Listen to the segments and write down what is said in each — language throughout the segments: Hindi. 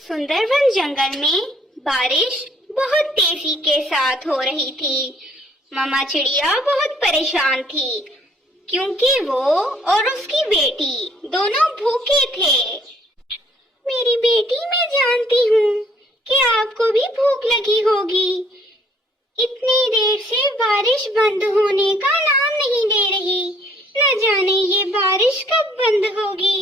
सुंदरवन जंगल में बारिश बहुत तेजी के साथ हो रही थी। मामा चिड़िया बहुत परेशान थी क्योंकि वो और उसकी बेटी दोनों भूखे थे। मेरी बेटी, मैं जानती हूँ कि आपको भी भूख लगी होगी। इतनी देर से बारिश बंद होने का नाम नहीं ले रही। न जाने ये बारिश कब बंद होगी।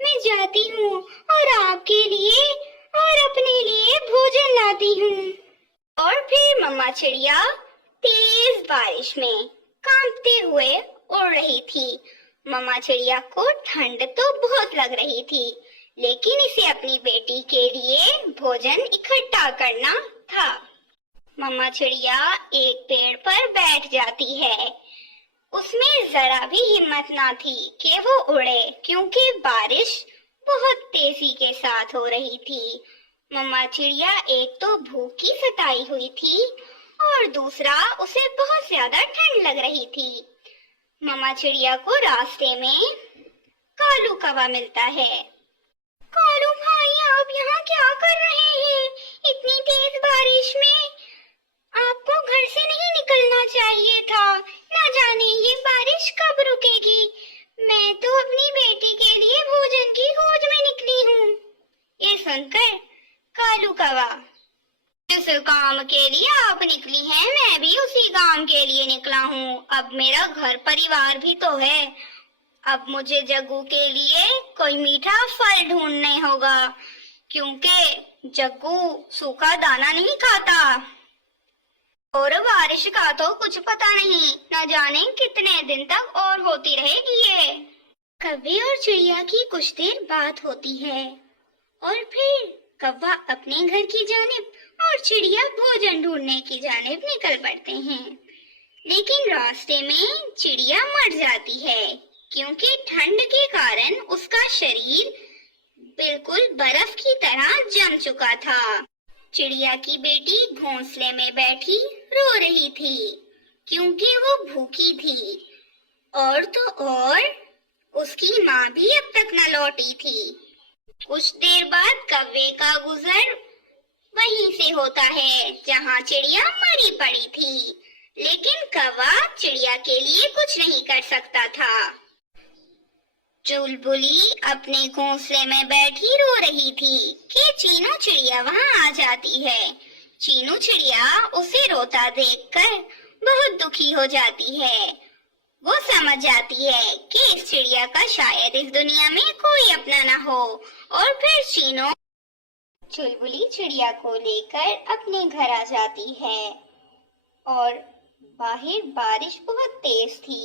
मैं जाती हूँ और आपके लिए और अपने लिए भोजन लाती हूँ। और फिर मम्मा चिड़िया तेज बारिश में कांपते हुए उड़ रही थी। मम्मा चिड़िया को ठंड तो बहुत लग रही थी, लेकिन इसे अपनी बेटी के लिए भोजन इकट्ठा करना था। मम्मा चिड़िया एक पेड़ पर बैठ जाती है। उसमें जरा भी हिम्मत ना थी कि वो उड़े, क्योंकि बारिश बहुत तेजी के साथ हो रही थी। मम्मा चिड़िया एक तो भूख की सताई हुई थी और दूसरा उसे बहुत ज्यादा ठंड लग रही थी। मम्मा चिड़िया को रास्ते में कालू कौवा मिलता है। कालू भाई, आप यहाँ क्या कर रहे हैं? इतनी तेज बारिश में आपको घर से नहीं निकलना चाहिए था। ना जाने ये बारिश कब रुकेगी। मैं तो अपनी बेटी के लिए भोजन की खोज में निकली हूँ। ये सुनकर कालू कौवा, जिस काम के लिए आप निकली हैं, मैं भी उसी काम के लिए निकला हूँ। अब मेरा घर परिवार भी तो है। अब मुझे जग्गू के लिए कोई मीठा फल ढूंढने होगा, क्योंकि जग्गू सूखा दाना नहीं खाता। और बारिश का तो कुछ पता नहीं, न जाने कितने दिन तक और होती रहेगी ये। कौवे और चिड़िया की कुछ देर बात होती है और फिर कौवा अपने घर की जानिब और चिड़िया भोजन ढूंढने की जानिब निकल पड़ते हैं। लेकिन रास्ते में चिड़िया मर जाती है, क्योंकि ठंड के कारण उसका शरीर बिल्कुल बर्फ की तरह जम चुका था। चिड़िया की बेटी घोंसले में बैठी रो रही थी, क्योंकि वो भूखी थी। और तो और उसकी माँ भी अब तक न लौटी थी। कुछ देर बाद कौवे का गुजर वहीं से होता है जहाँ चिड़िया मरी पड़ी थी, लेकिन कौवा चिड़िया के लिए कुछ नहीं कर सकता था। चुलबुली अपने घोंसले में बैठी रो रही थी कि चीनू चिड़िया वहाँ आ जाती है। चीनू चिड़िया उसे रोता देखकर बहुत दुखी हो जाती है। वो समझ जाती है कि इस चिड़िया का शायद इस दुनिया में कोई अपना ना हो, और फिर चीनू चुलबुली चिड़िया को लेकर अपने घर आ जाती है। और बाहर बारिश बहुत तेज थी,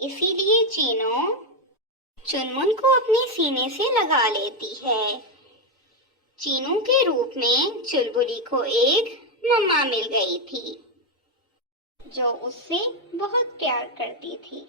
इसीलिए चीनू चुनमुन को अपने सीने से लगा लेती है। चीनू के रूप में चुलबुली को एक मम्मा मिल गई थी, जो उससे बहुत प्यार करती थी।